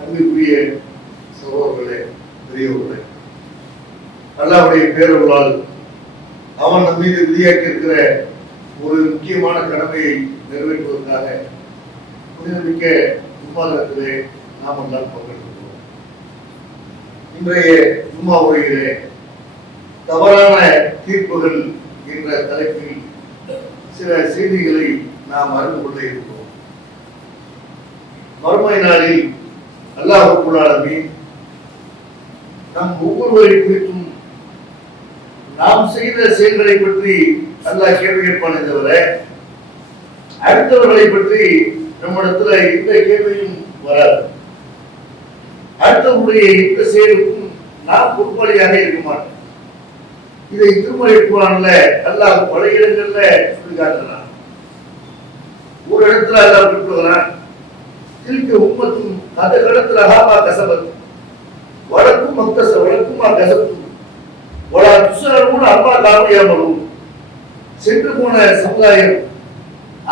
அன்புக்குரிய சகோதரர்களே, பெரியவர்களே, அல்லாஹ்வுடைய பேரருளால் அவன் நம் மீது விதியாக்கி இருக்கிற ஒரு முக்கியமான கடமையை நிறைவேற்றுவதற்காக புனிதமிக்க ஜும்மாவிலே நாம் எல்லாம் பங்கெடுக்கிறோம். இன்றைய ஜும்மா உரையிலே தவறான தீர்ப்புகள் என்ற தலைப்பில் சில செய்திகளை நாம் அறிந்து கொள்ள இருக்கிறோம். மறுமை நாளில் அல்லாஹ் ரப்பல் ஆலமீன் நம் ஒவ்வொருவரை குறித்தும் நாம் செய்த செயல்களை பற்றி அல்லாஹ் கேள்வி கேட்பானே தவிர அடுத்தவர்களை பற்றி நம்மிடத்துல எந்த கேள்வியும் வராது. அடுத்தவருடைய எந்த செயலுக்கும் நாம் பொறுப்பாளியாக இருக்க மாட்டோம். இதை திருமறை குர்ஆன்ல அல்லாஹ் பல இடங்கள்ல சொல்லி காட்டுறான். ஒரு இடத்துல அல்லாஹ் குறிப்பிடுகிறான், தில்க உம்மத்தும் கதகடத்துல ஹாமா கசபத் வழக்கும் மக்தச வழக்குமா கசபத்தும் வலா துஸரூன அம்மா காமியாமலும். சென்று போன சமுதாயம்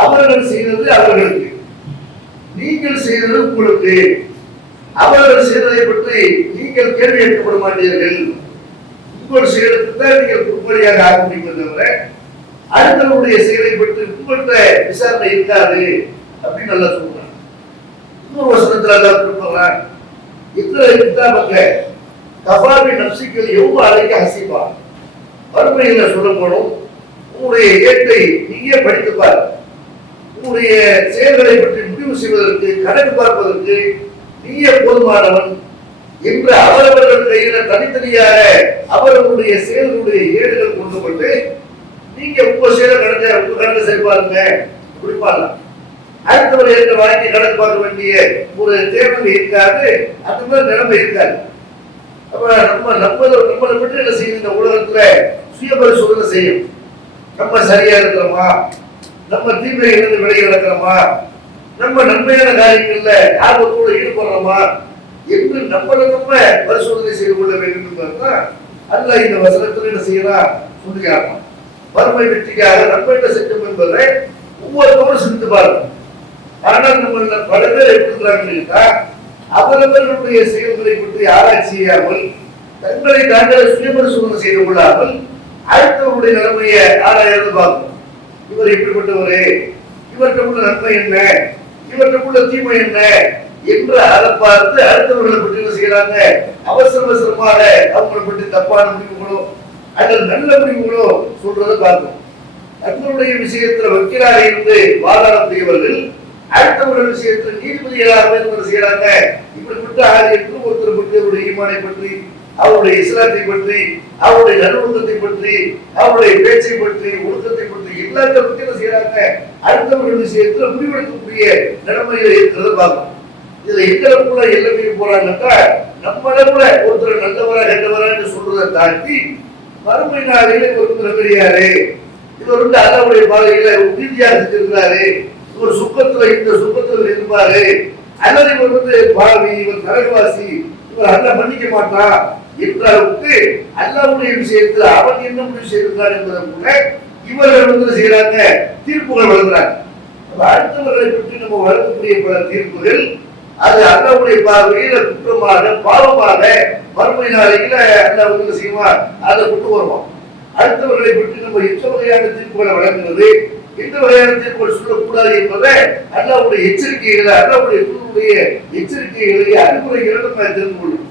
அவர்கள் செய்தது அவர்களுக்கு, நீங்கள் செய்தது உங்களுக்கு. அவர்கள் செய்ததை பற்றி நீங்கள் கேள்வி கேட்கப்பட மாட்டீர்கள். உங்கள் செயலுக்கு தான் நீங்கள் பொறுப்படியாக ஆக முடியும் தவிர அடுத்தவருடைய செயலை பற்றி உங்கள்கிட்ட விசாரணை இருக்காது அப்படின்னு நல்லா சொல்றாங்க. இன்னொரு வசனத்துல எல்லாம் குறிப்பிடுறாங்க, இத்தனை கிதாபக்க கஃபாபி நப்சிக்கல் எவ்வளவு அழைக்க ஹசிபா. வறுமையில சொல்ல போனோம், உங்களுடைய ஏட்டை நீயே படித்துப்பார். உங்களுடைய செயல்களை பற்றி முடிவு செய்வதற்கு, கணக்கு பார்ப்பதற்கு நீயே போதுமானவன் என்று அவரவர்கள் கையில தனித்தனியாக அவர்களுடைய செயல்களுடைய ஏடுகள் கொண்டு கொண்டு நீங்க உங்க செயலை உங்க கணக்கு சரி பாருங்க குறிப்பாங்க. அடுத்தவரை என்ற வாங்கி கணக்கு பார்க்க வேண்டிய ஒரு தேவை இருக்காது, அந்த மாதிரி நிலைமை இருக்காது. அப்ப நம்மளை பற்றி என்ன செய்யும், இந்த உலகத்துல சுய பரிசோதனை செய்யும். நம்ம சரியா இருக்கிறோமா, நம்ம தீமையிலிருந்து விலகி நடக்கிறோமா, நம்ம நன்மையான காரியங்கள்ல ஆர்வத்தோடு ஈடுபடுறோமா என்று நம்மளை நம்ம பரிசோதனை செய்து கொள்ள வேண்டும். அல்லாஹ் இந்த வசனத்தில் என்ன செய்யலாம் சொல்லுகிறார், வறுமை வெற்றிக்காக நம்ம என்ன செஞ்சோம் என்பதை ஒவ்வொருத்தோடு சிந்தித்து பாருங்க. ஆனால் நம்ம பல பேர் எடுத்துக்கிறாங்க, அவரவர்களுடைய செயல்களை பற்றி ஆராய்ச்சி செய்யாமல், தங்களை தாங்களே சுயபரிசோதனை செய்து கொள்ளாமல் அடுத்தவருடைய நிலைமையை ஆராய்ந்து பார்க்கணும். இவர் எப்படிப்பட்டவரே, இவர்கிட்ட உள்ள நன்மை என்ன, இவர்கிட்ட உள்ள தீமை என்ன என்று அதை பார்த்து அடுத்தவர்களை பற்றி என்ன செய்யறாங்க, அவசரமாக அவங்களை பற்றி தப்பான முடிவுகளோ அல்லது நல்ல முடிவுகளோ சொல்றதை பார்க்கணும். தங்களுடைய விஷயத்துல வக்கீலாக இருந்து வாதாடக்கூடியவர்கள் அடுத்தவர்கள் விஷயத்தில் நீதிபதிகளாக என்ன செய்யறாங்க, இப்படிப்பட்ட ஆள் என்று ஒருத்தர் பற்றி அவருடைய ஈமானை பற்றி, அவருடைய இஸ்லாத்தை பற்றி, அவருடைய நல்லொழுக்கத்தை பற்றி, அவருடைய பேச்சை பற்றி, ஒழுக்கத்தை பற்றி எல்லாத்தையும் பற்றி என்ன செய்யறாங்க, அடுத்தவர்கள் விஷயத்துல முடிவெடுக்கக்கூடிய நிலைமையில இருக்கிறத பார்க்கணும். இதுல எங்களுக்குள்ள எல்லாமே போறாங்கக்கா, நம்மளவுல ஒருத்தர் நல்லவரா கெட்டவரா சொல்றதை தாண்டி மறுமை நாளையில ஒரு நம்பறியாரு, இவர் அல்லாஹ்வுடைய பாதையில உறுதியாக செஞ்சிருக்கிறாரு, இவர் சுக்கத்துல இந்த சுக்கத்தில் இருப்பாரு, அல்லது இவர் பாவி, இவர் நரகவாசி, இவர் அல்லாஹ் மன்னிக்க மாட்டான் என்ற அளவுக்கு அல்லாஹ்வுடைய விஷயத்துல அவன் என்ன முடிவு செய்திருக்கிறான் என்பதை கூட இவர்கள் செய்யறாங்க, தீர்ப்புகள் வழங்குறாங்க. அடுத்தவர்களை பற்றி நம்ம வழங்கக்கூடிய பல தீர்ப்புகள் அது அல்லாஹ்வுடைய பார்வையில குற்றமாக பாவமாக மறுமை நாளையில அல்லாஹ் செய்வான், அதை கொண்டு வருவான். அடுத்தவர்களை பற்றி நம்ம எந்த வகையான தீர்ப்புகளை வழங்குறது, எந்த வகையான தீர்ப்புகள் சொல்லக்கூடாது என்பதை அல்லாஹ்வுடைய எச்சரிக்கைகளை, அல்லாஹ்வுடைய தூதருடைய எச்சரிக்கைகளை அறிவுரைகளை நம்ம தெரிந்து கொள்ளணும்.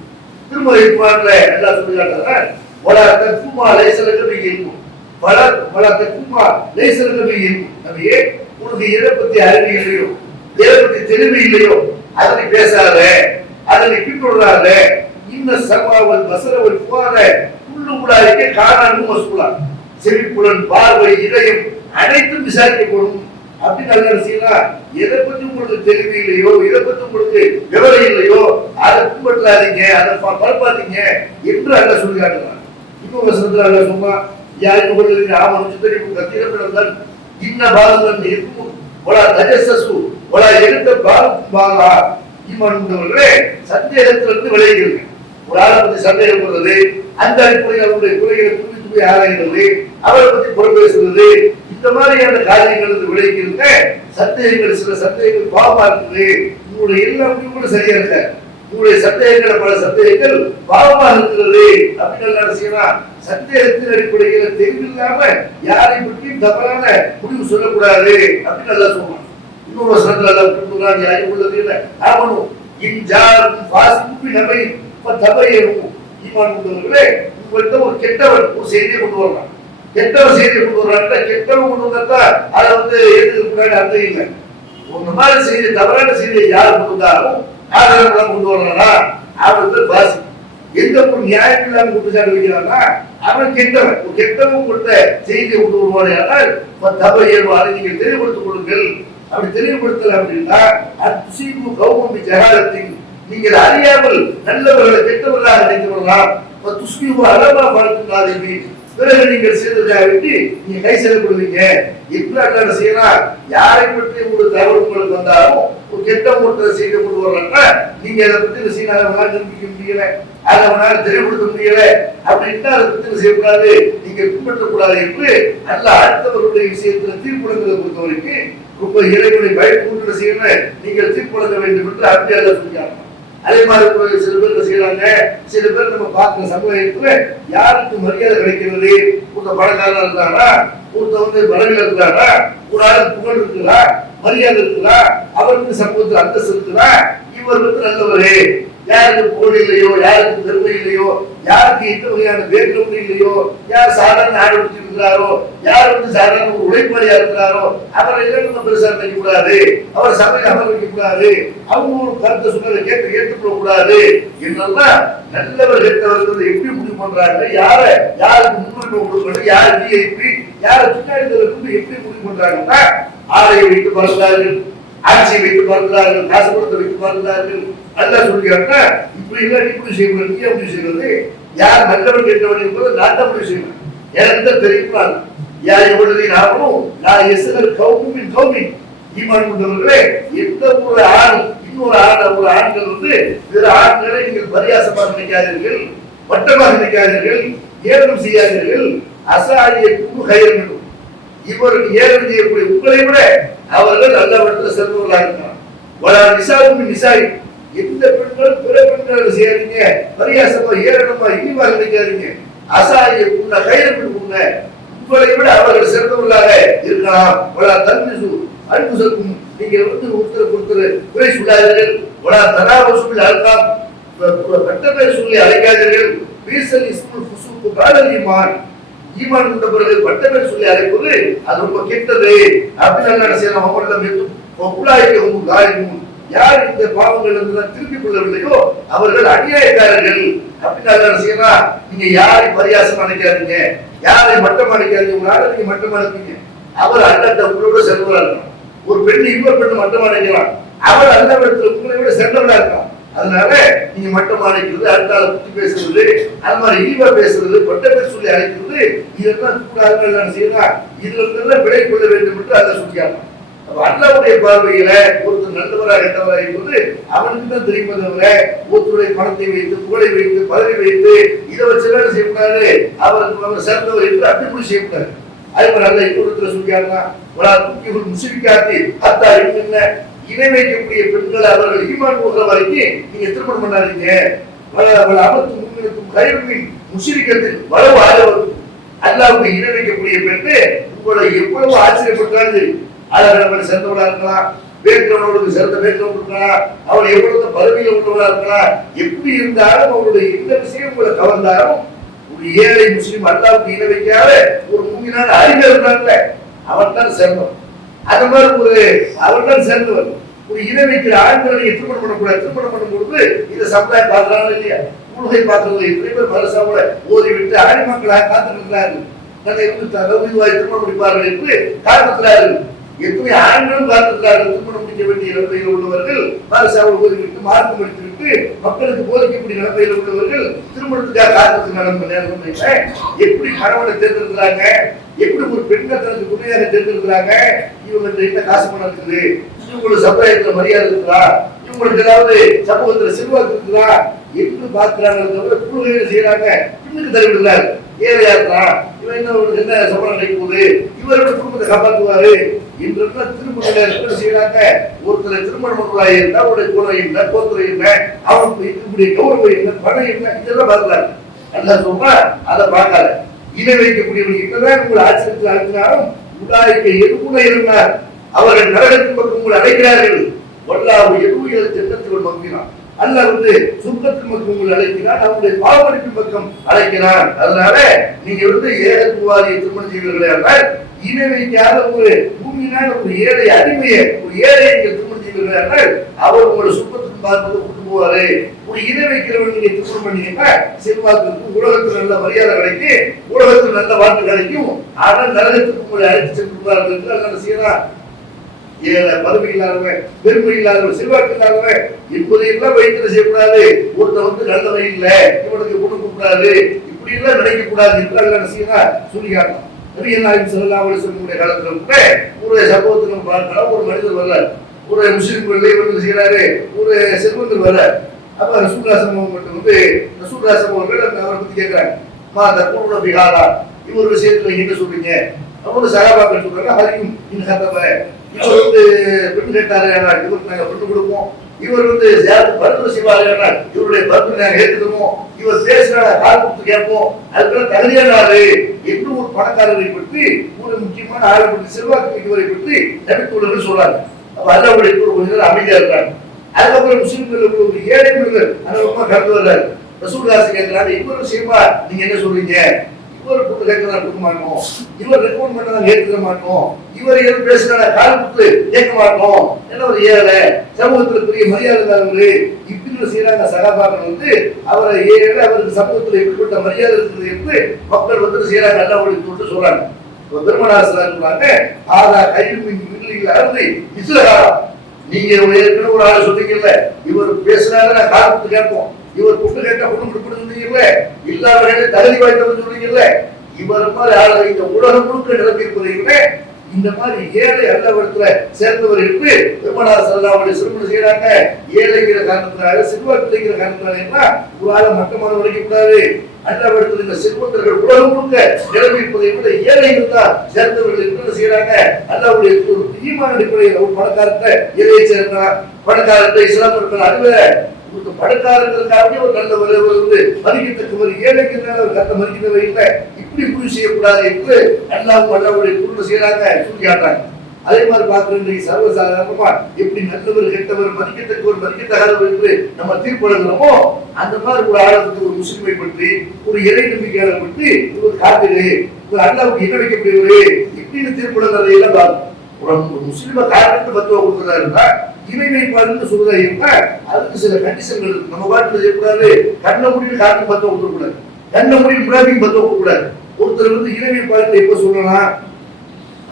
திருமறை குர்ஆன்ல அல்லாஹ் சொல்லுகிறார், வலா தக்ஃபுமா லைஸ லக பிஹி இல்முன் வலா தக்ஃபுமா லைஸ லக பிஹி இல்முன். நபியே, உனக்கு எதை பத்தி அறிவு இல்லையோ, எதை பத்தி தெளிவு இல்லையோ அதனை பேசாத, அதனை பின்தொடராத. இன்ன சர்வாவல் வசரவல் புகார புல்லு உடாய்க்க காணான்னு மசூலா. செவிப்புலன், பார்வை, இதயம் அனைத்தும் விசாரிக்கப்படும் அப்படின்னு நல்ல செய்யலாம். எதை பத்தி உங்களுக்கு தெளிவு இல்லையோ, எதை பத்தி உங்களுக்கு விவரம் இல்லையோ அதை பின்பற்றாதீங்க, அதை பரப்பாதீங்க என்று அல்ல சொல்லி காட்டுறான். இப்போ வசனத்துல அல்ல சொன்னா, யாருக்கு கொள்ளுங்க ஆமனும் தெரியும் கத்திரப்பிடம் இன்ன பாரதன் இருக்கும் ஒலா தஜசசு ஒலா எடுத்த பாரத் பாலா. ஈமான்களே, சந்தேகத்திலிருந்து விளைகிறது. ஒரு ஆளை பத்தி சந்தேகப்படுறது, அந்த அடிப்படையில் அவருடைய குறைகளை துணி ஆராய்கிறது, அவரை பத்தி புறம் பேசுறது, இந்த மாதிரியான காரியங்கள் விளைவிக்கிறது. சந்தேகங்கள், சில சந்தேகங்கள் பாவமா இருக்குது, உங்களுடைய எல்லா முடிவுகளும் சரியா இருக்க, உங்களுடைய சந்தேகங்கள் பல சந்தேகங்கள் பாவமாக இருக்கிறது அப்படின்னு என்ன செய்யலாம். சந்தேகத்தின் அடிப்படையில் தெளிவில்லாம யாரை பற்றியும் தவறான முடிவு சொல்லக்கூடாது அப்படின்னு நல்லா சொல்லுவாங்க. இன்னொரு வசனத்துல எல்லாம் சொல்றாங்க, யாரும் உள்ளது இல்லை ஆகணும் இன்ஜாரும் வாசிப்பு நபை தபையனும் ஈமான் கொண்டவர்களே, உங்கள்கிட்ட ஒரு கெட்டவன் ஒரு செய்தியை கொண்டு வரலாம். கெட்டவன் செய்தியை கொண்டு வர்றாங்க, கெட்டவன் கொண்டு வந்தா அதை எதுக்கு முன்னாடி அர்த்தம் இல்லை. ஒரு மாதிரி செய்தி தவறான செய்தியை யார் கொண்டு வந்தாலும் ஆதாரம் கொண்டு வர்றானா அவர்கள் வாசி. எந்த ஒரு நியாயம் இல்லாம குற்றச்சாட்டு வைக்கிறான்னா அவன் கெட்டவன். ஒரு கெட்டவன் கொடுத்த செய்தியை கொண்டு வருவானே ஆனால் தபையர்வாரை நீங்கள் தெளிவுபடுத்திக் கொள்ளுங்கள். அப்படி தெளிவுபடுத்தல அப்படின்னா அத்சீபு கௌமி ஜகாலத்தின் நீங்கள் அறியாமல் நல்லவர்களை கெட்டவர்களாக நினைத்து கொள்ளலாம். துஷ்மிபு அலமா பார்த்துக்காதீங்க. பிறகு நீங்கள் செய்ததாக வேண்டி நீங்க கை செல்லப்படுவீங்க. இப்படி செய்யலாம். யாரை பற்றி ஒரு தகவல் உங்களுக்கு வந்தாலும் ஒரு கெட்ட ஒருத்தரை செய்து கொண்டு வர்றாங்கன்னா நீங்க அதை பத்தி செய்யலாம் நிரூபிக்க முடியல, அதை அவனால தெளிவுபடுத்த முடியல அப்படின்னா அதை பத்தி செய்யக்கூடாது, நீங்க பின்பற்றக்கூடாது என்று அல்ல அடுத்தவர்களுடைய விஷயத்துல தீர்ப்புடங்களை பொறுத்த வரைக்கும் ரொம்ப இறைவனை பயன்படுத்த செய்யணும். நீங்கள் தீர்ப்புடங்க வேண்டும் என்று அப்படி அல்ல சொல்லியாங்க. அதே மாதிரி சில பேர் செய்யறாங்க. சில பேர் நம்ம பார்க்கிற சமுதாயத்துல யாருக்கு மரியாதை கிடைக்கிறது, ஒருத்த பணக்காரா இருந்தாரா, ஒருத்த பலவில் இருந்தாரா, ஒரு ஆளுக்கு புகழ் இருக்குதா, மரியாதை இருக்குதா, அவருக்கு சமூகத்தில் அந்தஸ்து இருக்குதா, இவர் நல்லவரே, யாருக்கு புகழ் இல்லையோ, யாருக்கு பெருமை இல்லையோ, யாருக்கு எந்த வகையான பேக்ரவுண்ட் இல்லையோ, யார் சாதாரண ஆரோக்கியம் இருக்கிறாரோ, யார் சாதாரண ஒரு உழைப்பாளியா இருக்கிறாரோ அவரை எல்லாம் பெருசா நினைக்க கூடாது, அவர் சபையில் அமர வைக்க கூடாது, அவங்க ஒரு கருத்தை சொன்னதை ஏற்றுக்கொள்ள கூடாது என்னெல்லாம் நல்லவர் கெட்டவர்கள் எப்படி முடிவு பண்றாங்க, யாருக்கு முன்னுரிமை கொடுக்கணும், யார் விஐபி, யாரை பின்னாடி எப்படி முடிவு பண்றாங்கன்னா ஆலையை வைத்து பார்க்கிறார்கள், ஆட்சியை வைத்து பார்க்கிறார்கள், காசு பணத்தை வைத்து பார்க்கிறார்கள். அல்ல சொல்லிக்கிறாங்க இப்படி எல்லாம் இப்படி செய்யணும், நீ அப்படி செய்வது, யார் நல்லவன் கெட்டவன் என்பது நாட்டம் அப்படி செய்யணும். எனக்கு தான் தெரியும். யார் எவ்வளவு நாமளும் நான் எஸ்எல் கௌமின் கௌமின் ஈமான் கொண்டவர்களே, எந்த ஒரு ஆணும் இன்னொரு ஒரு ஆண்கள் பிற ஆண்களை நீங்கள் பரியாசமாக நினைக்காதீர்கள், வட்டமாக நினைக்காதீர்கள், ஏற்றம் செய்யாதீர்கள். அசாரிய குழு கையெழுந்தும் இவருக்கு ஏற்றம் செய்யக்கூடிய உங்களை விட அவர்கள் நல்லவற்றில் செல்வர்களாக இருக்கிறார். வள நிசாவும் நிசாய் எந்த பெண்கள் பிற பெண்கள் செய்யாதீங்க, பரியாசமா ஏறணுமா இழிவாக நினைக்காதீங்க. அசாரிய குண்ண கையெழுந்து குண்ண உங்களை விட அவர்கள் சிறந்தவர்களாக இருக்கலாம். வள தன்னிசு அன்புசக்கும் நீங்கள் ஒருத்தர் குறை சொல்லாதீர்கள். வள தனாவசூல் அழகாம் பட்ட பேர் சொல்லி அழைக்காதீர்கள். பீசல் இஸ்முல் ஃபுசூக்கு காலல் ஈமான், ஈமான் கொண்ட பிறகு பட்ட பேர் சொல்லி அழைப்பது அது ரொம்ப கெட்டது அப்படின்னு என்ன செய்யலாம். யார் இந்த பாவங்கள் திருப்பிக் கொள்ளவில்லையோ அவர்கள் அநியாயக்காரர்கள் அப்படின்னு என்ன செய்யலாம். நீங்க யாரை பரியாசம் நினைக்காதீங்க, யாரை மட்டம் அடைக்காதீங்க. உங்களால நீங்க மட்டம் அடைப்பீங்க, அவர் அண்ணன் உங்களோட செல்வரா இருக்கலாம். ஒரு பெண்ணு இன்னொரு பெண்ணு மட்டம் அடைக்கலாம், அவர் அந்த இடத்துல உங்களை விட சென்றவரா இருக்கலாம். அதனால நீங்க மட்டம் அடைக்கிறது, அடுத்தால குத்தி பேசுறது, அது மாதிரி இழிவா பேசுறது, பட்ட பேர் சொல்லி அழைக்கிறது, இதெல்லாம் கூடாதுன்னு செய்யலாம். இதுல இருந்தெல்லாம் விலை கொள்ள வேண்டும் என்று அதை சொல்லியாங்க. அல்லாவுடைய பார்வையில ஒருத்தர் நல்லவராக கெட்டவராக என்பது அவனுக்கு தான் தெரியுமே தவிர ஒருத்தருடைய பணத்தை வைத்து புகழை வைத்து பதவி வைத்து இதை வச்சு செய்யக்கூடாது, அவருக்கு அவர் சேர்ந்தவர் என்று அப்படி செய்யக்கூடாது. அதே மாதிரி அல்ல இன்னொருத்தர சொல்லியாருன்னா முஸ்லிக்காத்தி அத்தா என்ன இணை வைக்கக்கூடிய பெண்களை அவர்கள் ஈமான் போகிற வரைக்கும் நீங்க திருமணம் பண்ணாதீங்க. அமர்த்து முன்னிறுத்தும் கைவின் முஸ்லிக்கத்தில் வளவு ஆதரவு அல்லாவுக்கு இணை வைக்கக்கூடிய பெண்ணு உங்களை எவ்வளவு ஆச்சரியப்பட்டாலும் சரி, அழகான சிறந்தவளா இருக்கலாம், பேக்கிறவர்களுக்கு சிறந்த பேக்கிறவங்க இருக்கலாம், அவள் எவ்வளவு பதவியில் உள்ளவளா இருக்கலாம், எப்படி இருந்தாலும் அவருடைய எந்த விஷயம் உங்களை கவர்ந்தாலும் ஒரு ஏழை முஸ்லீம் அல்லாவுக்கு இணை வைக்காத ஒரு மூமினான அறிஞர் இருக்கிறாங்கல்ல அவன் தான் சிறந்தவன். அந்த மாதிரி அவன் தான் சிறந்தவன். ஒரு இணை வைக்கிற ஆண்களை நீங்க திருமணம் பண்ணக்கூடாது. திருமணம் பண்ணும்போது இந்த சமுதாயம் பார்க்கிறாங்க இல்லையா, உலகை பார்க்கறது எத்தனை பேர் மதரசாவோட ஓதி விட்டு ஆணி மக்களாக காத்திருக்கிறார்கள். திருமணம் முடிப்பார்கள் என்று காத்திருக்கிறார்கள். எத்தனை ஆண்களும் காத்திருக்கிறார்கள். திருமணம் முடிக்க வேண்டிய நிலைமையில் உள்ளவர்கள், மதரசாவோட ஓதிவிட்டு மார்க்கம் எடுத்துவிட்டு மக்களுக்கு போதிக்கக்கூடிய நிலைமையில் உள்ளவர்கள் திருமணத்துக்காக காத்திருக்கிற நேரம் எப்படி கணவனை தேர்ந்தெடுக்கிறாங்க, எப்படி ஒரு பெண்ணை தனக்கு துணையாக தேர்ந்தெடுக்கிறாங்க. இவங்க என்ன காசு பணம் இருக்குது, இவங்களுக்கு சமுதாயத்துல மரியாதை இருக்குதா, இவங்களுக்கு ஏதாவது சமூகத்துல செல்வாக்கு இருக்குதா என்று பார்க்கிறாங்க. தவிர குழுவை செய்யறாங்க, பின்னுக்கு தள்ளிவிடுறாரு. ஏழையா இருக்கான், இவன் என்ன சம்பளம் கிடைக்குது, இவரோட குடும்பத்தை காப்பாற்றுவாரு என்றெல்லாம் திருமணம் செய்யறாங்க. ஒருத்தர் திருமணம் பண்றாங்க இருந்தா அவருடைய குணம் என்ன, கோத்திரம் என்ன, அவனுக்கு இருக்கக்கூடிய கௌரவம் என்ன, பணம் என்ன, இதெல்லாம் பார்க்கறாங்க. நல்லா சொல்றா அதை பார்க்காத. இணை வைக்கக்கூடியவர்கள் என்னதான் உங்களை ஆச்சரியத்தில் அழைத்தினாலும் உடாய்க்க எதுவுமே இருந்தார். அவர்கள் நரகத்தின் பக்கம் உங்களை அழைக்கிறார்கள். வல்லாஹு எதுவும் ஜன்னத்துக்குள் மக்கினான். அல்லாஹ் சுத்தத்தின் பக்கம் உங்களை அழைக்கிறான், அவருடைய பாவமளிப்பின் பக்கம் அழைக்கிறான். அதனால நீங்க ஏகத்துவாதியை திருமணம் செய்வீர்களே என்றால் இணை வைக்காத ஒரு பூமியினால ஒரு ஏழை அடிமையை, ஒரு ஏழை நீங்கள் திருமணம் செய்வீர்களே என்றால் அவர் உங்களை சுத்தத்தின் பார்ப்பது கொண்டு போவாரு. ஒரு இணை வைக்கிறவன் நீங்க திருமணம் பண்ணீங்கன்னா செல்வாக்கு உலகத்தில் நல்ல மரியாதை கிடைக்கும், உலகத்தில் நல்ல வாழ்க்கை கிடைக்கும். ஆனால் நரகத்துக்கு உங்களை அழைத்து சென்றுள்ளார்கள் என்று அல்ல செய்யறான். பதவி இல்லாதவன், பெருமை இல்லாதவன், செல்வாக்கு இல்லாதவன் என்பதையெல்லாம் வைத்து செய்யக்கூடாது. ஒருத்தன் நல்லவன் இல்லை, இவனுக்கு கொண்டு கூடாது, இப்படி எல்லாம் நினைக்க கூடாது என்று செய்யலாம் சொல்லி காட்டலாம். சொல்லக்கூடிய காலத்துல கூட ஒரு சம்பவத்துக்கு பார்க்கலாம். ஒரு மனிதர் வர்றார், ஒரு முஸ்லிம் செய்யறாரு, ஒரு செல்வந்தர் வர்றார். அப்ப ரசூலுல்லாஹி ரசூலுல்லாஹி அவரை பத்தி கேட்கிறாங்க, மா தக்கூன பிஹாரா, இவர் விஷயத்துல என்ன சொல்றீங்க? அவரு சகாபாக்கள் சொல்றாங்க, ஹரியும் இன் ஹதப, இவர் பெண் கேட்டாரு, இவருக்கு நாங்க பெண்ணு கொடுப்போம். இவர் மருத்துவ செய்வாரு, இவருடைய மருத்துவ நாங்க ஏற்றுக்கிறோம். இவர் பேசுற கால் கொடுத்து கேட்போம். அதுக்கெல்லாம் தகுதியானாரு என்று ஒரு பணக்காரரை பற்றி, ஒரு முக்கியமான ஆளை பற்றி, செல்வாக்கு மிக்கவரை பற்றி நபித்தோழர்கள் சொல்றாங்க. அப்ப அல்லாஹ்வுடைய தூதர் கொஞ்ச நேரம் அமைதியா இருக்காங்க. அதுக்கப்புறம் முஸ்லிம்கள் ஒரு ஏழை மனிதர் அனுபவமா கடந்து வர்றாரு. ரசூலுல்லாஹி கேட்கிறாங்க, இவர் விஷயமா நீங்க என்ன சொல்றீங்க? இவர் கூட்டு கேட்கறதா கொடுக்க மாட்டோம், இவர் ரெக்கமெண்ட் பண்ண ஏற்றுக்க மாட்டோம், இவர் எதுவும் பேசுறா கால் கொடுத்து கேட்க மாட்டோம். என்ன ஒரு ஏழை, சமூகத்துல பெரிய மரியாதை இல்லாதவரு இப்படி செய்யறாங்க. சகாபாக்கள் அவரை ஏழை, அவருக்கு சமூகத்துல இப்படிப்பட்ட மரியாதை இருக்குது என்று மக்கள் செய்யறாங்க. அல்லாஹ்வுடைய தூதர் சொல்றாங்க. பெருமானார் சொல்றாங்க, ஆதா கையில் மில்லிகள் அருந்தி இஸ்லஹா, நீங்க ஏற்கனவே ஒரு ஆளை சொன்னீங்கல்ல, இவர் பேசுறாங்க நான் கால் கொடுத்து கேட்போம், இவர் பொண்ணு கேட்டா பொண்ணு கொடுக்கணும்னீங்கல்ல, இல்லாதவர்களே தகுதி வாய்ந்தவங்க சொன்னீங்கல்ல, இவர் மாதிரி ஆளுநர் இந்த உலகம் முழுக்க நிரப்பி இருப்பதையுமே இந்த மாதிரி ஏழை அல்லவரத்துல சேர்ந்தவர் என்று பெருமானார் ஸல்லல்லாஹு அலைஹி வஸல்லம் செய்யறாங்க. ஏழைங்கிற காரணத்தினால, செல்வத்திலைங்கிற காரணத்தினால ஒரு ஆளை மட்டமான உழைக்க கூடாது. அல்லவரத்தில் இந்த செல்வந்தர்கள் உலகம் முழுக்க நிரப்பி இருப்பதை விட ஏழைகள் தான் சேர்ந்தவர்கள் என்று செய்யறாங்க. அல்லாஹ்வுடைய ஈமான் அடிப்படையில் ஒரு பணக்காரத்தை எதையை சேர்க்கிறார், பணக்காரத்தை இஸ்லாம் இருக்கிற அதுவே பணக்காரங்களுக்காக ஒரு நல்லவர் மதிக்கத்தக்கவர், ஏழைக்கு ஒரு கருத்தை மதிக்கிறவர் இல்லை, இப்படி முடிவு செய்யக்கூடாது என்று அல்லாஹ்வுடைய தூதர் செய்யறாங்க, சொல்லி காட்டுறாங்க. அதே மாதிரி பார்க்கிறோம், சர்வசாதாரணமா எப்படி நல்லவர், கெட்டவர், மதிக்கத்தக்கவர், மதிக்கத்தகாதவர் என்று நம்ம தீர்ப்பு வழங்குறோமோ அந்த மாதிரி ஒரு ஆழத்துக்கு ஒரு முஸ்லிமை பற்றி, ஒரு இறை நம்பிக்கையாளர் பற்றி ஒரு காப்பீடு, ஒரு அல்லாஹ்வுக்கு இணை வைக்கப்படுவது இப்படின்னு தீர்ப்பு வழங்குறதை எல்லாம் பார்க்கணும். ஒரு முஸ்லிம காரணத்து பத்துவ கொடுக்கிறதா இருந்தா, இணை வைப்பாளர்னு சொல்றதா இருந்தா அதுக்கு சில கண்டிஷன்கள் இருக்கு. நம்ம பாட்டுல செய்யக்கூடாது, கண்ண முடிவு காரணம் பத்துவ கொடுக்கக்கூடாது, கண்ண முடிவு முனாபிக் பத்துவ கொடுக்கக்கூடாது. ஒருத்தர் இணை வைப்பாளர் எப்ப சொல்லலாம்,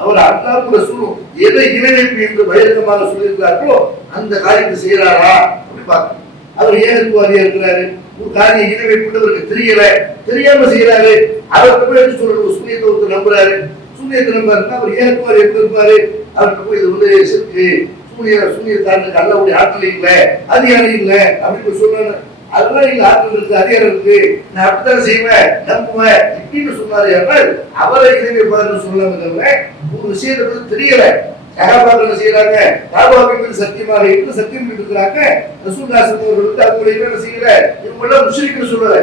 அவர் அல்லாஹ் கூட சொல்லும் எதை இணை வைப்பு என்று பகிரங்கமாக சொல்லியிருக்கிறார்களோ அந்த காரியத்தை செய்யறாரா அப்படி பார்க்கணும். அவர் ஏகத்துவாதியா இருக்கிறாரு, ஒரு காரியம் இணை வைப்புன்றவருக்கு தெரியல, தெரியாம செய்யறாரு, அவருக்கு போய் எடுத்து சொல்ற சூரியத்தை ஒருத்தர் நம்புறாரு, சூரியத்தை நம்பாருன்னா அவர் ஏகத்துவாதி எப்படி இருப்பாரு? அவருக்கு போய் இது சிறுக்கு சூரியத்தாருக்கு அல்லாஹ்வுடைய ஆற்றல் இல்லை, அதிகாரம் இல்லை அப்படின்னு சொல்றாரு. அதெல்லாம் இல்ல, ஆற்றல் இருக்கு, அதிகாரம் இருக்கு, நான் அப்படித்தான் செய்வேன், நம்புவேன் இப்படின்னு சொன்னாரு என்றால் அவரை இணை வைப்பாளர்னு சொல்லாம ஒரு விஷயத்தை பத்தி தெரியல. சகாபாக்கள் செய்யறாங்க, காபாவின் சத்தியமாக இருந்து சத்தியம் இருக்கிறாங்க. ரசூலுல்லாஹி அவர்கள் அவங்களை என்ன செய்யல, இவங்க எல்லாம் முஸ்லிம்னு சொல்றாங்க.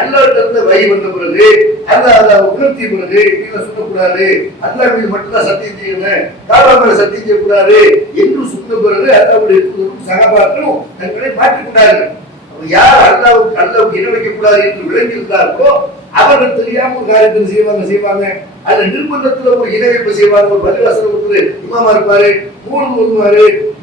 அல்லாஹ்ட்ட இருந்து வகை வந்த பிறகு, அல்லாஹ் உணர்த்திய பிறகு இதை சொல்லக்கூடாது, அல்லாஹ் மீது மட்டும்தான் சத்தியம் செய்யணும், காபா மேல சத்தியம் செய்யக்கூடாது என்று சொன்ன பிறகு அல்லாஹ்வுடைய சகாபாக்களும் தங்களை மாற்றிக்கொண்டார்கள். யார் அல்லாஹ்வுக்கு இணை வைக்கக்கூடாது என்று விளங்கி இருந்தார்களோ அவர்கள் தெரியாம ஒரு காரியத்தை செய்வாங்க. அதுல நிர்பந்தத்துல ஒரு இணை வைப்பு செய்வாங்க. ஒரு பள்ளிவாசல் ஒருத்தர் இமாமா இருப்பாரு,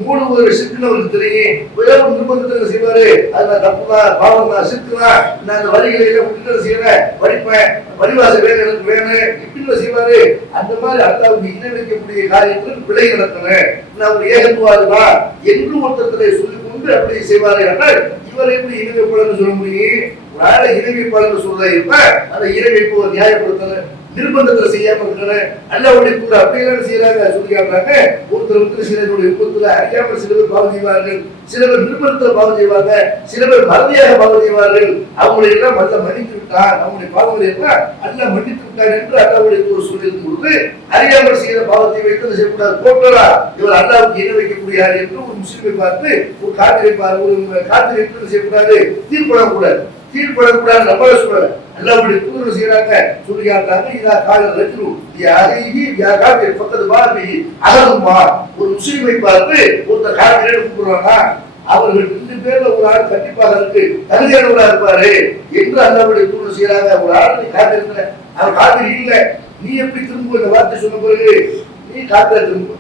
மூணு சிற்குன்னு அவருக்கு தெரியும், ஒரு நிர்பந்தத்துல செய்வாரு, அது நான் தப்புதான், பாவம் தான், சிற்குதான், நான் அந்த வரிகளை விட்டு செய்யறேன், படிப்பேன், பள்ளிவாசல் வேலை எனக்கு வேணும் இப்படின்னு செய்வாரு. அந்த மாதிரி அல்லாஹ்வுக்கு இணை வைக்கக்கூடிய காரியத்தில் பிழை நடத்தினேன், நான் ஒரு ஏகத்துவாதுமா என்று ஒருத்தரை சொல்லிக் கொண்டு அப்படி செய்வாரு என்றால் இவர் எப்படி இணை வைப்பாளர்னு சொல்ல முடியும்? ஒரு ஆளை இணை வைப்பாளர்னு சொல்ல இருப்ப அந்த இணை வைப்பு நியாயப்படுத்தல, நிர்பந்தத்துல செய்யாம இருக்கிற அல்லாஹ்வுடைய தூதர் அப்படியெல்லாம் செய்யறாங்க சொல்லி காட்டுறாங்க. ஒருத்தர் வந்து சிலருடைய விருப்பத்துல அறியாமல் சில பேர் பாவம் செய்வார்கள், சில பேர் நிர்பந்தத்துல பாவம் செய்வாங்க, சில பேர் மறதியாக பாவம் செய்வார்கள். அவங்களை எல்லாம் அல்ல மன்னித்து விட்டார், அவங்களுடைய பாவங்களை எல்லாம் அல்ல மன்னித்து விட்டார் என்று அல்லாஹ்வுடைய தூதர் சொல்லியிருக்கும் பொழுது அறியாமல் செய்கிற பாவத்தை வைத்து செய்யக்கூடாது. போட்டரா இவர் அல்லாஹ்வுக்கு இணை வைக்கக்கூடியார் என்று ஒரு முஸ்லிமை பார்த்து ஒரு காத்திரை செய்யக்கூடாது, தீர்ப்படக்கூடாது. தீர்ப்படக்கூடாது நம்மள சொல்றாங்க. அல்லாஹ்வுடைய தூதர் செய்யறாங்க சொல்லி காட்டாங்க. இதா கால ரஜுலு யாஹிஹி யா காஃபிர் ஃபக்கத் பாபிஹி அஹதுமா. ஒரு முஸ்லிமை பார்த்து ஒருத்தர் காஃபிரை கூப்பிடுறானா அவர்கள் 2 பேர்ல ஒரு ஆள் கண்டிப்பாக இருக்கு தகுதியானவரா இருப்பாரு என்று அல்லாஹ்வுடைய தூதர் செய்யறாங்க. ஒரு ஆள் நீ காஃபிர், அவர் காஃபிர் இல்ல, நீ எப்படி திரும்ப இந்த வார்த்தை சொன்ன பிறகு நீ காஃபிரா திரும்ப?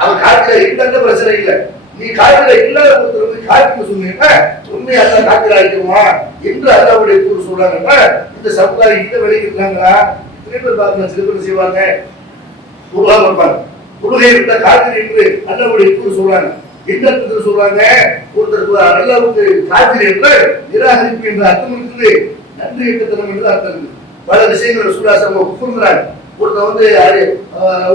அவர் காஃபிரா இல்ல, பிரச்சனை இல்லை. நீ காய்ச்சல இல்லாத ஒருத்தர் காய்ச்சல் சொன்னீங்கன்னா உண்மை அல்ல காய்ச்சல் ஆயிடுமா என்று அல்லாஹ்வுடைய தூதர் சொல்றாங்கன்னா இந்த சமுதாயம் இந்த வேலைக்கு இருக்காங்களா? இத்தனை பேர் பார்க்கலாம். சில பேர் செய்வாங்க உருவாக வைப்பாங்க, உருகை விட்ட காய்ச்சல் என்று அல்லாஹ்வுடைய தூதர் சொல்றாங்க. எந்த அர்த்தத்தில் சொல்றாங்க? ஒருத்தர் அல்லாஹ்வுக்கு காய்ச்சல் என்று நிராகரிப்பு என்ற அர்த்தம் இருக்குது, நன்றி எட்டத்தனம் என்று அர்த்தம் இருக்குது. பல விஷயங்கள் சூடாசம் குப்புங்கிறாங்க. ஒருத்தர் வந்து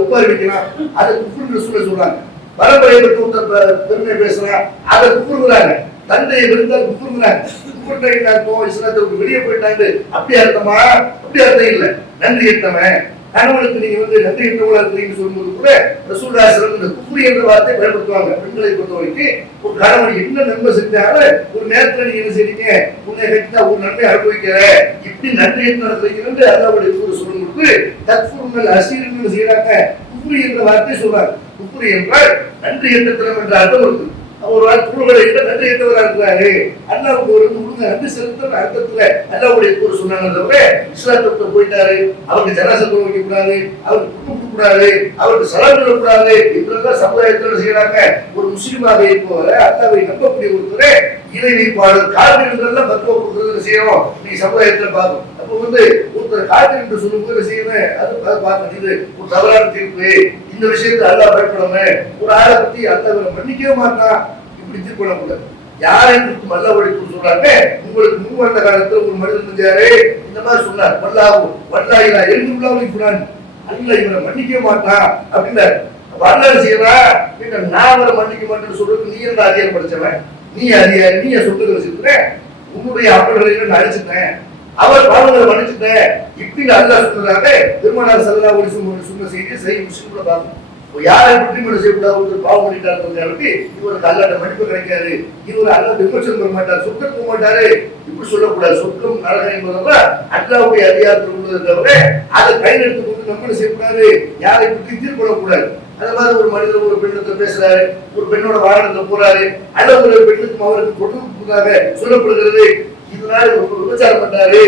உப்பாரி வைக்கலாம், அதை குப்புங்கிற சூழ சொல்றாங்க. பரம்பரையை பற்றி ஒருத்தர் பெருமை பேசுறான், அதை குப்புறுங்கிறாங்க. தந்தையை விருந்தால் குப்புறுங்கிறாங்க. குப்புறுட்டா அர்த்தம் இஸ்லாத்தை விட்டு வெளியே போயிட்டாங்க அப்படி அர்த்தமா? அப்படி அர்த்தம் இல்லை. நன்றி எட்டவன் கணவனுக்கு நீங்க வந்து நன்றி எட்டவளா இருக்கிறீங்கன்னு சொல்லும்போது கூட ரசூலுல்லாஹி ஸல்லல்லாஹு அலைஹி வஸல்லம் இந்த குஃப்ரி என்ற வார்த்தை பயன்படுத்துவாங்க. பெண்களை பொறுத்த வரைக்கும் ஒரு கணவன் என்ன நன்மை செஞ்சாலும் ஒரு நேரத்தில் நீங்க என்ன செய்றீங்க, உன்னை கட்டினா ஒரு நன்மை அனுபவிக்கிற, இப்படி நன்றி எட்டு நடத்துறீங்கன்னு அல்லாஹ்வுடைய தூதர் சொல்லும்போது தக்ஃபுருல் அஸீர்னு செய்யறாங்க. குஃப்ரி என்ற வார்த்தை சொல்றாங்க. குஃப்ரி என்றால் நன்றி எட்டத்தனம் என்ற அர்த்தம் இருக்கு. ஒரு குழுக்களை நன்றி எட்டவராக இருக்கிறாரு, அல்லாஹ்வுக்கு ஒரு முழுங்க நன்றி செலுத்துற அர்த்தத்துல அல்லாஹ்வுடைய தூதர் சொன்னாங்க. தவிர இஸ்லாத்துக்கு போயிட்டாரு, அவருக்கு ஜனாசா வைக்க கூடாது, அவருக்கு குடும்ப கூடாது, அவருக்கு சலாம் சொல்லக்கூடாது என்றெல்லாம் சமுதாயத்தோடு செய்யறாங்க. ஒரு முஸ்லிமாக இருப்பவரை அல்லாஹ்வை நம்பக்கூடிய ஒருத்தரை இணை வைப்பாளர் காதல் என்றெல்லாம் பத்துவ கொடுக்கறது செய்யணும். நீங்க சமுதாயத்துல பார்க்கணும். அப்போ வந்து ஒருத்தர் காதல் என்று சொல்லும் போது செய்யணும், அது பார்க்கணும். இது ஒரு தவறான தீர்ப்பு. இந்த விஷயத்தை அல்லாஹ் பயப்படணும். ஒரு ஆளை பத்தி அல்லாஹ் மன்னிக்கவே மாட்டான், இப்படி தீர்ப்பு பண்ணக்கூடாது. யாரை குறித்து அல்லாஹ்வுடைய தூதர் சொல்றாங்க, உங்களுக்கு முன் வந்த காலத்துல ஒரு மனிதன் செஞ்சாரு, இந்த மாதிரி சொன்னார், வல்லாஹிலா எழுந்துள்ளாவை புறான், அல்லாஹ் இவரை மன்னிக்கவே மாட்டான் அப்படின்னாரு. அப்ப அல்லாஹ் செய்யறா, நான் அவரை மன்னிக்க மாட்டேன்னு சொல்றது நீ என்ன அதிகாரம் படிச்சவன், நீ அதிகாரி, நீ சொல்றது வச்சிருக்கிற, உன்னுடைய அமல்களை நான் அழிச்சிட்டேன், அவர் பாவங்களை மன்னிச்சுட்டேன் இப்படின்னு அல்லாஹ் சொல்றாங்க. பெருமானார் ஸல்லல்லாஹு அலைஹி வஸல்லம் சொன்ன செய்தியை சஹீஹ் முஸ்லிம்ல பார்க்கணும். யாரை பற்றி மன செய்யக்கூடாது, ஒரு பாவம் பண்ணிட்டாரு, இவருக்கு அல்லாஹ்ட்ட மன்னிப்பு கிடைக்காது, இவர் அல்லாஹ் விமர்சனம் பண்ண மாட்டார், சொர்க்கம் போக மாட்டாரு, இப்படி சொல்லக்கூடாது. சொர்க்கம் நரகம் என்பதெல்லாம் அல்லாஹ்வுடைய அதிகாரத்தில் உள்ளதை தவிர அதை கையில் எடுத்துக்கொண்டு நம்ம செய்யக்கூடாது, யாரை பற்றி தீர்ப்படக்கூடாது. அந்த மாதிரி ஒரு மனிதர் ஒரு பெண்ணத்தை பேசுறாரு, ஒரு பெண்ணோட வாகனத்தை போறாரு, அல்லது ஒரு பெண்ணுக்கும் அவருக்கு கொடுப்பதாக சொல்லப்படுகிறது, இதனால விபச்சாரம் பண்றாரு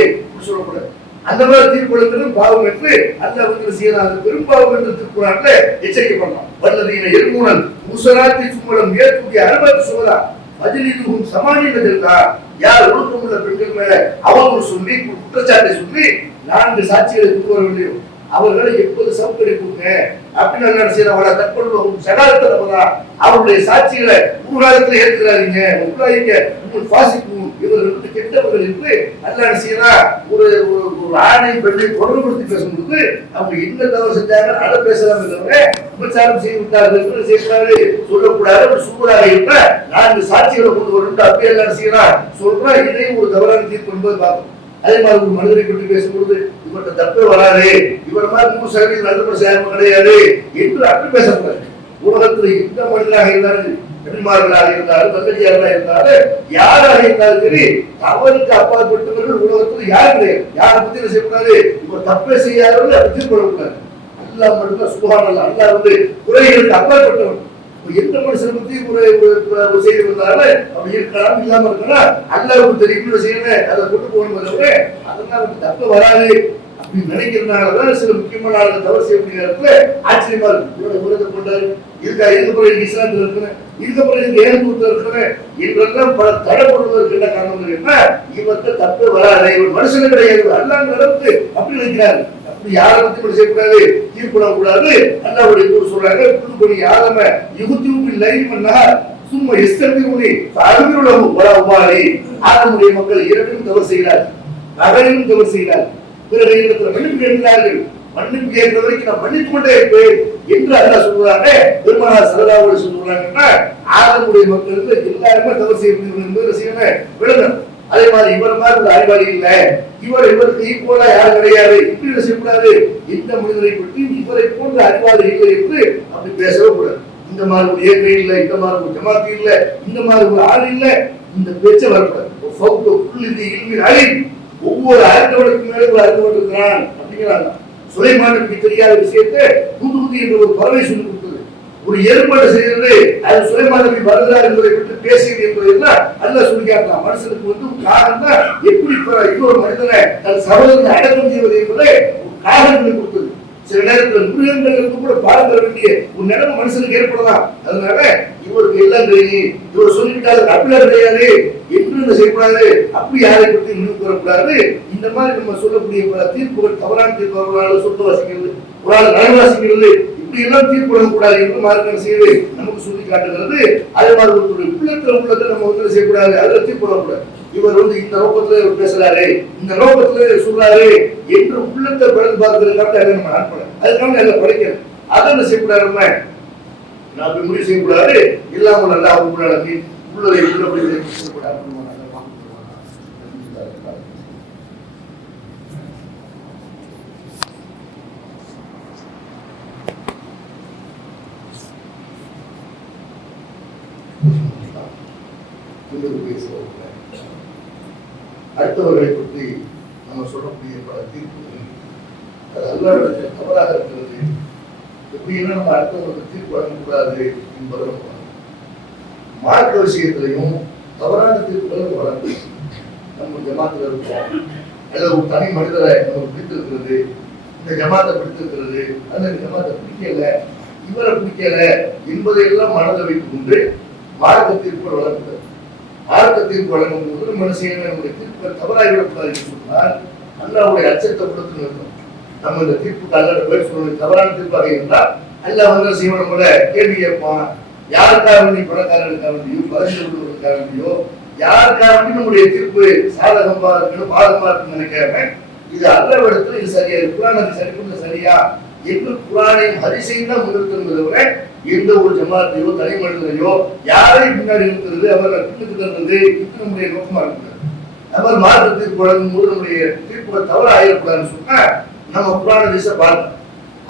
சொல்லக்கூடாது. அந்த மாதிரி தீர்ப்பு பாவம் என்று அல்லாஹ் வந்து செய்யறாங்க. பெரும்பாவம் என்று திருக்குறான்ல எச்சரிக்கை பண்ணலாம். வல்லதீன யர்மூனல் முஸராத்தி சும்மலம் ஏத்துடைய அறுபத்து சுவதா மஜ்லிதுஹும் சமானியத்திற்கா, யார் ஒழுக்கமுள்ள பெண்கள் மேல அவதூறு சொல்லி குற்றச்சாட்டை சொல்லி 4 சாட்சிகளை கொண்டு வரவில்லையோ அவர்களை எப்போது சவுக்கடிப்புங்க அப்படின்னு என்ன செய்யறவங்கள தற்பொழுது சகாலத்தில் நம்மதான் அவருடைய சாட்சிகளை ஊராகத்தில் ஏற்கிறாதீங்க, உங்களாயிங்க உங்கள் பாசிக்கும் இவர்கள் கெட்டவர்கள் என்று அல்லாஹ் செய்யறா. ஒரு ஆணை பெண்ணை தொடர்புபடுத்தி பேசும்போது அவங்க என்ன தவறு செஞ்சாங்க அதை பேசலாம் தவிர விபச்சாரம் செய்து விட்டார்கள் என்று செய்யக்கூடாது, சொல்லக்கூடாது. சூப்பராக இருக்க 4 சாட்சிகளை கொண்டு வரும் அப்படியே எல்லாம் செய்யறா சொல்றா. இதையும் ஒரு தவறான தீர்ப்பு என்பது பார்க்கணும். அதே மாதிரி ஒரு மனிதரை பற்றி பேசும்பொழுது இவர்கிட்ட தப்பே வராது, இவர் மாதிரி 100% நல்ல சேரம் கிடையாது என்று அப்படி பேசக்கூடாது. உலகத்தில் எந்த மனிதராக இருந்தாலும், பெண்மார்களாக இருந்தாலும், தங்கச்சியார்களாக இருந்தாலும், யாராக இருந்தாலும் சரி, தவறுக்கு அப்பாற்பட்டவர்கள் உலகத்தில் யாரும் கிடையாது. யாரை பத்தி என்ன செய்யக்கூடாது, இவர் தப்பே செய்யாதவர்கள் அப்படி தீர்ப்படக்கூடாது. அல்லாஹ் மட்டும்தான் சுப்ஹானல்லாஹ், அல்லாஹ் வந்து குறைகளுக்கு அப்பாற்பட்டவன். எந்த மனுஷனை பத்தி ஒரு செய்தி வந்தாலும் அப்படி இருக்கலாம் இல்லாம இருக்கலாம் அல்லாஹ்வுக்கு தெரியும் செய்யணும், அதை கொண்டு போகணும். அதெல்லாம் தப்பு வராது அப்படின்னு நினைக்கிறதுனாலதான் சில முக்கியமான ஆளுங்க தவறு செய்யக்கூடிய இடத்துல ஆச்சரியமா இருக்கு. இவரை உலகத்தை கொண்டாரு இதுக்கப்புறம் இஸ்லாத்துல இருக்கிறேன், இதுக்கப்புறம் இதுக்கு ஏகத்துவத்தில் இருக்கிறேன் என்றெல்லாம் பல தடைப்படுவதற்கு என்ன காரணம் என்ன, இவர்கிட்ட தப்பு வராது, இவர் மனுஷனு கிடையாது அல்லாஹ் அளவுக்கு அப்படி நினைக்கிறாரு. அப்படி யாரை பத்தி செய்யக்கூடாது, தீர்ப்பிடக்கூடாது. அல்லாஹ்வுடைய தூதர் சொல்றாங்க, புதுபடி ஆதம யுகுத்தியுபில் லைமன்னா சும்மா எஸ்தர்பியுனி ஃபஅல்பிருலஹு வலா உபாலி. ஆதமுடைய மக்கள் இரண்டும் தவறு செய்கிறார்கள், பகலிலும் தவறு செய்கிறார்கள், பிறகு இடத்துல மன்னிப்பு கேட்கிறார்கள், மன்னிப்பு கேட்கிற வரைக்கும் நான் மன்னித்து கொண்டே இருப்பேன் என்று அல்லாஹ் சொல்றாங்க. பெருமானார் ஸல்லல்லாஹு அலைஹி வஸல்லம் சொல்றாங்கன்னா ஆதமுடைய மக்களுக்கு எல்லாருமே தவறு செய்யப்படுகிறது என்பது ரசிகமே விளங்கும். அதே மாதிரி இவர் மாதிரி ஒரு அறிவாளி இல்லை, இவருக்கு ஈக்குவலா யாரும் கிடையாது, இப்படி செய்யக்கூடாது. இந்த மனிதரை பற்றி இவரை போன்ற அறிவாளி இல்லை என்று அப்படி பேசவே கூடாது. இந்த மாதிரி ஒரு இயற்கை இல்லை, இந்த மாதிரி ஒரு ஜமாத்தி இல்லை, இந்த மாதிரி ஒரு ஆள் இல்லை, இந்த பேச்சை வரக்கூடாது. ஒவ்வொரு அறிந்தவனுக்கு மேலே ஒரு அறிந்தவன் இருக்கிறான் அப்படிங்கிறாங்க. சுலைமானுக்கு தெரியாத விஷயத்தை தூதுகுதி என்ற ஒரு பறவை சொல்லி கொடுத்தது. ஒரு எறும்படை செய்யறது அது சுலைமான் நபி வருகிறார் என்பதை பற்றி பேசியது என்பதெல்லாம் அல்லாஹ் சொல்லி காட்டலாம். மனுஷனுக்கு ஒரு காரணம் தான் எப்படி இன்னொரு மனிதனை தன் சகோதரனை அடக்கம் செய்வது என்பதை ஒரு காரணங்களை கொடுத்தது. சில நேரத்தில் மிருகங்களுக்கு கூட பாடம் தர வேண்டிய ஒரு நிலைமை மனுஷனுக்கு ஏற்படலாம். அதனால இவருக்கு எல்லாம் தெரியும், இவர் சொல்லிட்டாரு அப்படிலாம் கிடையாது என்று செய்யக்கூடாது, அப்படி யாரை பற்றி நினைவு கூறக்கூடாது. இந்த மாதிரி நம்ம சொல்லக்கூடிய பல தீர்ப்புகள் தவறான தீர்ப்பு, ஒரு ஆள் சொத்து வாசிக்கிறது, ஒரு ஆள் நலன் வாசிக்கிறது, இப்படி எல்லாம் தீர்ப்பிடக்கூடாது என்று மார்க்கம் செய்து நமக்கு சொல்லி காட்டுகிறது. அதே மாதிரி ஒரு உள்ளத்துல உள்ளதை நம்ம வந்து செய்யக்கூடாது, அதுல தீர்ப்பிடக்கூடாது. இவர் இந்த நோக்கத்துல பேசுறாரு, இந்த நோக்கத்துல சொல்றாரு என்று உள்ளத்தை பிறந்து பார்க்கிறதுக்காக நம்ம அனுப்பல, அதுக்காக எல்லாம் படிக்கல. அதை என்ன செய்யக்கூடாது, நம்ம நான் முடிவு செய்யக்கூடாது. இல்லாமல் நல்லா உள்ளதை உள்ளபடி செய்யக்கூடாது. அடுத்தவர்களை பற்றி நம்ம சொல்லக்கூடிய பல தீர்ப்புகள் அது அல்லாஹ்விடத்தில் தவறாக இருக்கிறது. எப்படின்னா நம்ம அடுத்தவர்களுக்கு தீர்ப்பு வழங்கக்கூடாது என்பதை மார்க்க விஷயத்திலையும் தவறான தீர்ப்புகள் வழங்கு. நம்ம ஜமாத்தில் இருக்கோம், அல்லது ஒரு தனி மனிதரை நமக்கு பிடித்திருக்கிறது, இந்த ஜமாத்தை பிடித்திருக்கிறது, அந்த ஜமாத்தை பிடிக்கல, இவரை பிடிக்கல என்பதையெல்லாம் மனதை வைத்துக் கொண்டு மார்க்க தீர்ப்பு வழங்குகிறது. மார்க்க தீர்ப்பு வழங்கும் போது மனுஷன் நம்முடைய தீர்ப்பை தவறாகிவிடக்கூடாது என்று சொன்னால் அல்லாஹ்வுடைய அச்சத்தை கொடுத்து நிற்கும். நம்ம இந்த தீர்ப்புக்கு அல்லாஹ் பேர் சொல்வது தவறான தீர்ப்பாக இருந்தால் அல்லாஹ் வந்து செய்வன போல கேள்வி கேட்பான். யாருக்காக வேண்டி பணக்காரர்களுக்காக வேண்டியோ பரிசு கொடுவதற்காக வேண்டியோ யாருக்காக வேண்டி நம்முடைய தீர்ப்பு சாதகமா இருக்கணும் பாதகமா இருக்குன்னு நினைக்காம இது அல்லாஹ்விடத்தில் இது சரியா குர்ஆன் அது சரி பண்ண சரியா என்று குர்ஆனையும் ஹதீஸையும் தான் முன்னிறுத்துவதை விட எந்த ஒரு ஜமாத்தையோ தனி மனிதனையோ யாரை முன்னாடி இருக்கிறது அவர்கள் பின்னுக்கு தருவது இது நம்முடைய நோக்கமா இருக்கிறது. அவர் மார்க்க தீர்ப்பு வழங்கும் போது நம்முடைய தீர்ப்புகள் தவறு ஆகிடக்கூடாதுன்னு சொன்னா நம்ம குர்ஆன் ஹதீஸை பார்க்கணும்.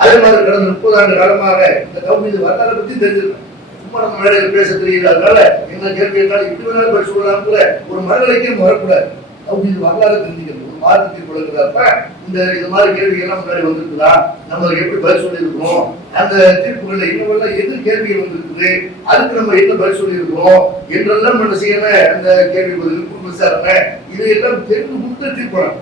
அதே மாதிரி கடந்த 30 ஆண்டு காலமாக இந்த தௌஹீத் வரலாறை பத்தி தெரிஞ்சிருக்கோம். சும்மா நம்ம மேடையில் பேச தெரியல, அதனால என்ன கேள்வி கேட்டாலும் இப்படி வேணாலும் பதில் சொல்லலாம் கூட ஒரு மனநிலைக்கே வரக்கூடாது. தௌஹீத் வரலாறு தெரிஞ்சுக்கணும். ஒரு மார்க்க தீர்ப்பு வழங்குறப்ப இது மாதிரி கேள்விகள் எல்லாம் முன்னாடி வந்திருக்குதா, நம்ம எப்படி பதில் சொல்லி இருக்கிறோம், அந்த தீர்ப்புகள்ல இன்னும் எதிர் கேள்விகள் வந்திருக்குது, அதுக்கு நம்ம என்ன பதில் சொல்லி இருக்கிறோம் என்றெல்லாம் நம்ம செய்யணும். அந்த கேள்வி பதில் விசாரணை இதையெல்லாம் தெரிந்து கொடுத்து தீர்ப்பணும்.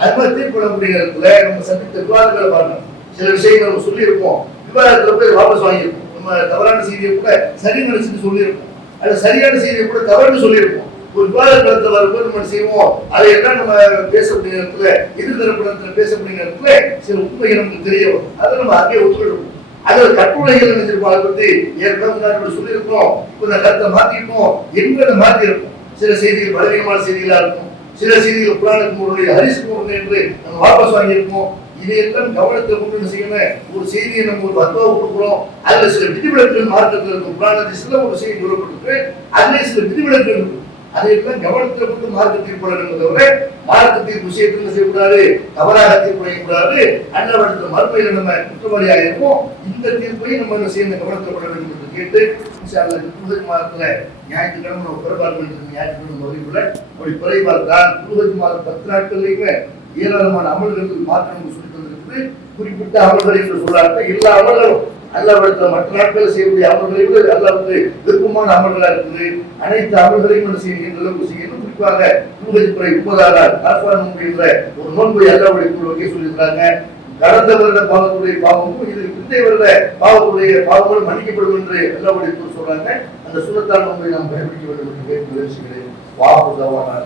அது மாதிரி தீர்ப்படக்கூடிய இடத்துல நம்ம சந்தித்த விவாதங்களை பார்க்கணும். சில விஷயங்கள் நம்ம சொல்லியிருப்போம், விவாதத்துல போய் வாபஸ் வாங்கியிருப்போம். நம்ம தவறான செய்தியை கூட சரி நினைச்சுட்டு சொல்லியிருப்போம், அது சரியான செய்தியை கூட தவறுன்னு சொல்லியிருப்போம். ஒரு விவாத களத்துல வரும்போது நம்ம செய்வோம், அதையெல்லாம் நம்ம பேசக்கூடிய நேரத்துல எதிர்தரப்படத்துல பேசக்கூடிய நேரத்துல சில உண்மைகள் நமக்கு தெரிய வரும். அதை நம்ம அங்கே ஒத்துக்கிடுவோம். அதில் கட்டுரைகள் நினைச்சிருப்போம், அதை பத்தி ஏற்கனவே முன்னாடி சொல்லியிருக்கோம், இப்போ இந்த கருத்தை மாற்றிருக்கோம் என்பதை மாற்றிருப்போம். சில செய்திகள் பலவீனமான செய்திகளா இருக்கும், சில செய்திகள் குர்ஆனுக்கு முரணு ஹதீஸுக்கு முரணு என்று நம்ம வாபஸ் வாங்கியிருப்போம். இதையெல்லாம் கவனத்தை கொண்டு செய்யணும். ஒரு செய்தியை நம்ம ஒரு பத்துவா கொடுக்குறோம், அதுல சில விதிவிலக்குகள் மார்க்கத்தில் இருக்கும். குர்ஆன் ஹதீஸ்ல ஒரு செய்தி சொல்லப்பட்டிருக்கு, அதுல சில விதிவிலக்குகள் இருக்கும். அதையெல்லாம் கவனத்தை கொண்டு மார்க்க தீர்ப்பு வழங்கணும். தவிர மார்க்க தீர்ப்பு விஷயத்தில் செய்யக்கூடாது, தவறாக தீர்ப்பு வழங்கக்கூடாது. அல்லாஹ்விடத்தில் மறுமையில நம்ம குற்றவாளியாக இருப்போம். இந்த தீர்ப்பையும் நம்ம என்ன செய்யணும், கவனத்தை கொள்ள வேண்டும் என்று கேட்டு இன்ஷா அல்லாஹ் புதுகை மாதத்துல ஞாயிற்றுக்கிழமை நம்ம குறைபாடு ஞாயிற்றுக்கிழமை வரைக்குள்ள அப்படி குறைபாடுதான் புதுகை மாதம் 10 நாட்கள்லையுமே ஏராளமான அமல்களுக்கு மாற்றம் சொல்லி தந்திருக்குது. குறிப்பிட்ட அமல்களை என்று சொல்றாங்க. எல்லா அமல்களும் அல்லாஹ்விடத்தில் மற்ற நாட்கள் செய்யக்கூடிய அமல்களை விட அல்லாஹ்வுக்கு விருப்பமான அமல்களா இருக்குது. அனைத்து அமல்களையும் என்ன செய்கின்ற அளவுக்கு செய்யணும். குறிப்பாக புதுகை 30 அரசாங்கம் என்ற ஒரு நோன்பை அல்லாஹ்வுடைய வைக்க சொல்லியிருக்கிறாங்க. கடந்த வருட பாவத்துடைய பாவமும் இது பிந்தைய வருட பாவத்துடைய பாவங்களும் மன்னிக்கப்படும் என்று அல்லாஹ்வுடைய சொல்றாங்க. அந்த சுனத்தான நோன்பை நாம் கடைபிடிக்க வேண்டும் என்று கேட்டு முயற்சிகளை வாக்குதாவான